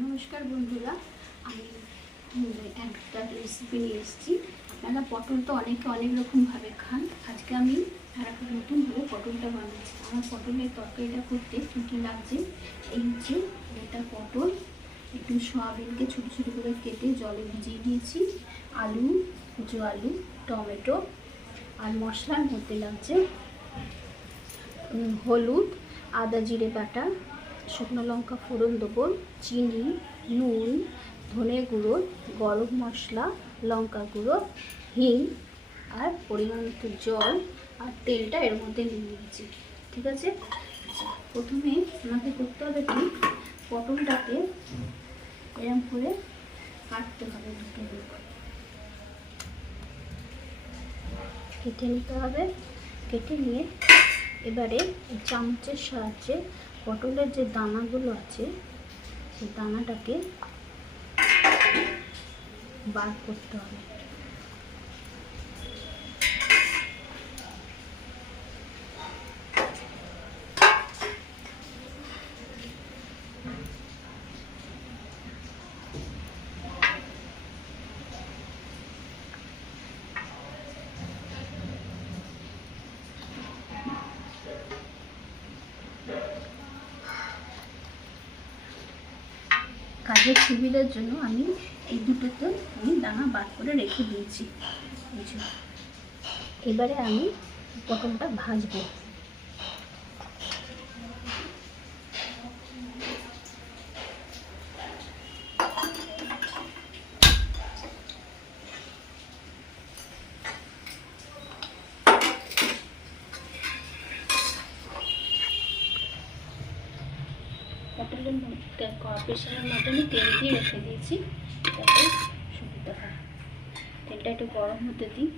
নমস্কার বন্ধুরা, আমি একটা রেসিপি নিয়ে এসেছি। আপনারা পটল তো অনেকে অনেক রকমভাবে খান। আজকে আমি আর একটা নতুনভাবে পটলটা বানাচ্ছি। আমার পটলের তরকারিটা করতে কী কী লাগছে এই যে এটা পটল, একটু সয়াবিনকে ছোটো ছোটো করে কেটে জলে ভিজিয়ে দিয়েছি, আলু, কুচো আলু, টমেটো, আর মশলার মধ্যে লাগছে হলুদ, আদা জিরে বাটা, শুকনো লঙ্কা ফোড়ন দেবো, চিনি, নুন, ধনে গুঁড়ো, গরম মশলা, লঙ্কা গুঁড়ো, হিং, আর পরিমাণ মতো জল আর তেলটা এর মধ্যে নিয়ে নিয়েছি। ঠিক আছে, আচ্ছা প্রথমে আমাকে করতে হবে কি, পটলটাকে এরম করে কাটতে হবে, দুটো কেটে নিতে হবে। কেটে নিয়ে এবারে চামচের সাহায্যে পটলের যে দানাগুলো আছে সেই দানাটাকে বার করতে হবে। কাজের সুবিধার জন্য আমি এই দুটোতে আমি দানা বার করে রেখে দিয়েছি। এবারে আমি পটলটা ভাজবো। পটলের প্রেশারের মধ্যে আমি তেল দিয়ে রেখে দিয়েছি, যাতে সুবিধা হয়। তেলটা একটু গরম হতে দিই।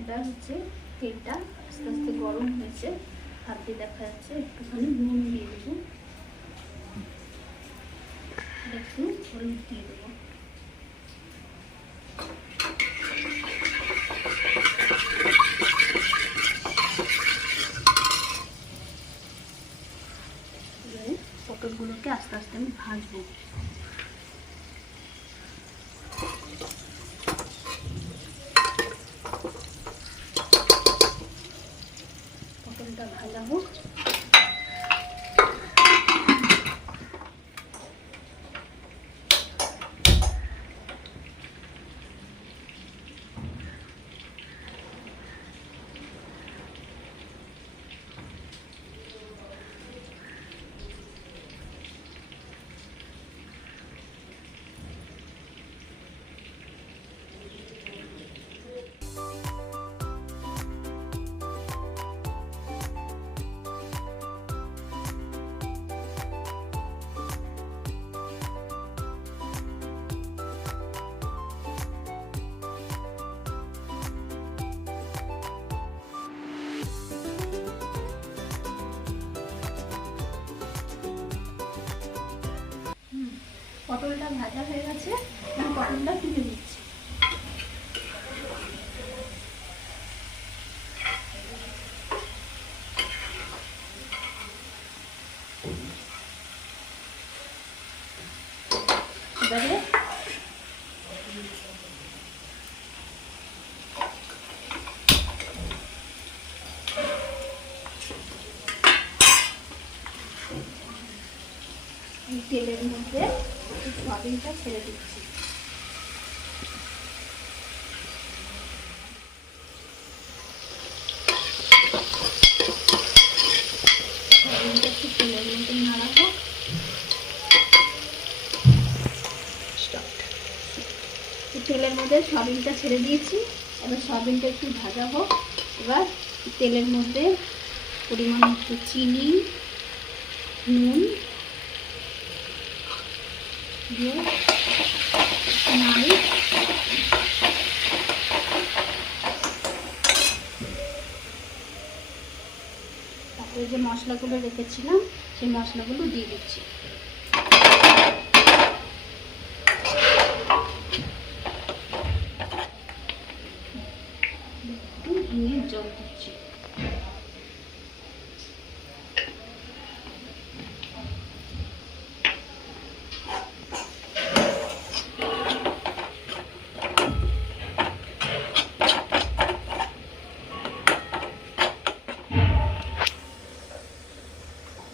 এবার হচ্ছে তেলটা আস্তে আস্তে গরম হয়েছে, হাত দিয়ে দেখা যাচ্ছে। একটুখানি নুন দিয়ে দেবো, একটু হলুদ দিয়ে দেবো। পটলগুলোকে আস্তে আস্তে আমি ভাজবো। পটলটা ভাজা হোক। পটলটা ভাজা হয়ে গেছে, আমি পটলটা তুলে দিচ্ছি। এবারে এই তেলের মধ্যে সয়াবিনটা ছেড়ে দিচ্ছি। সয়াবিনটা একটু তেলের মধ্যে নাড়াবো। তেলের মধ্যে সয়াবিনটা ছেড়ে দিয়েছি, এবার সয়াবিনটা একটু ভাজা হোক। এবার তেলের মধ্যে পরিমাণ মতো চিনি, নুন দিয়ে নাড়ি। তারপরে যে মশলাগুলো রেখেছিলাম সেই মশলাগুলো দিয়ে দিচ্ছি। একটু হিঙের জল দিচ্ছি।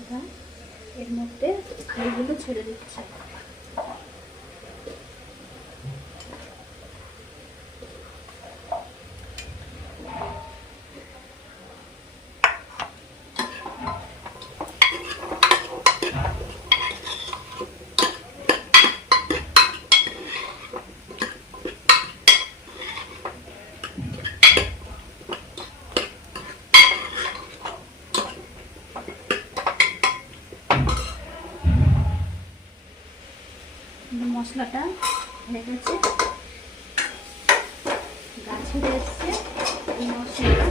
এটা এর মধ্যে আলুগুলো ছেড়ে দিচ্ছে। মশলাটা হয়ে গেছে, গাছে এসছে এই মশলাটা।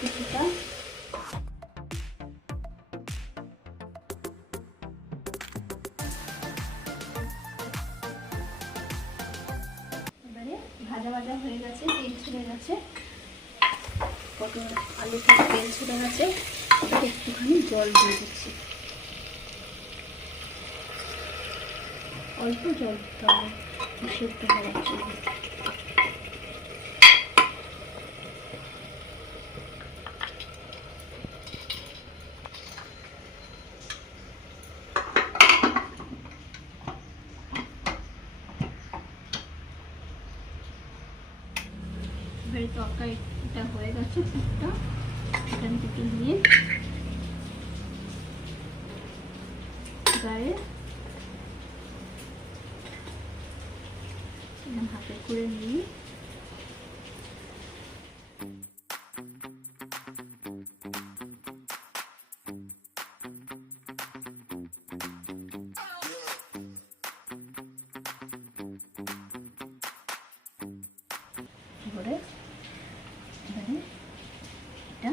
কিছুটা ভাজা ভাজা হয়ে গেছে, তেল ছেড়ে গেছে, পটল আলু থেকে তেল ছেড়ে গেছে। এবার একটুখানি জল দিয়ে দিচ্ছি, অল্প জল দিতে হবে সেদ্ধ হওয়ার জন্য। এবারে তরকারিটা হয়ে গেছে, পুরটা এখান থেকে নিয়ে এবারে হাতে করে নিয়ে ধরে এবারে এটা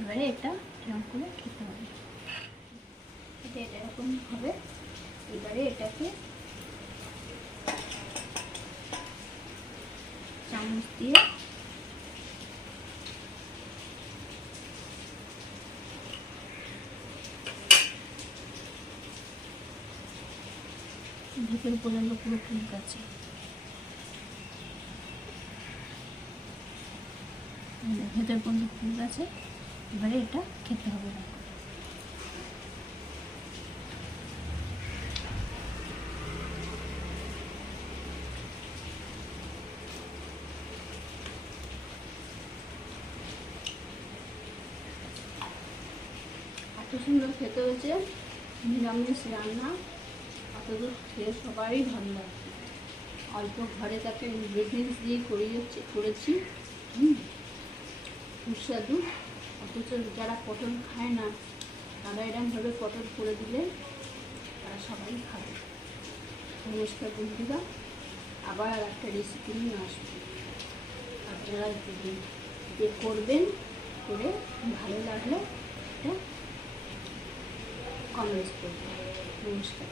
এবারে এটা এরকম করে খেতে হবে, এটা এরকম হবে। এবারে এটাকে চামচ দিয়ে ভিতর পর্যন্ত পুরো ফুল আছে, ভেতর পর্যন্ত ফুল আছে। এবারে এটা খেতে হবে না। এত সুন্দর খেতে হয়েছে, নিরামিষ রান্না, এতদূর খেয়ে সবারই ভালো লাগছে। অল্প ঘরে তাকে ইনগ্রেডিয়েন্টস দিয়ে করেছি, সুস্বাদু। অথচ যারা পটল খায় না তারা এরকমভাবে পটল করে দিলে তারা সবাই খাবে। নমস্কার বন্ধুরা, আবার একটা রেসিপি নিয়ে আসবো। আপনারা যে করবেন, করে ভালো লাগলে এটা কমেন্টস করবেন। নমস্কার।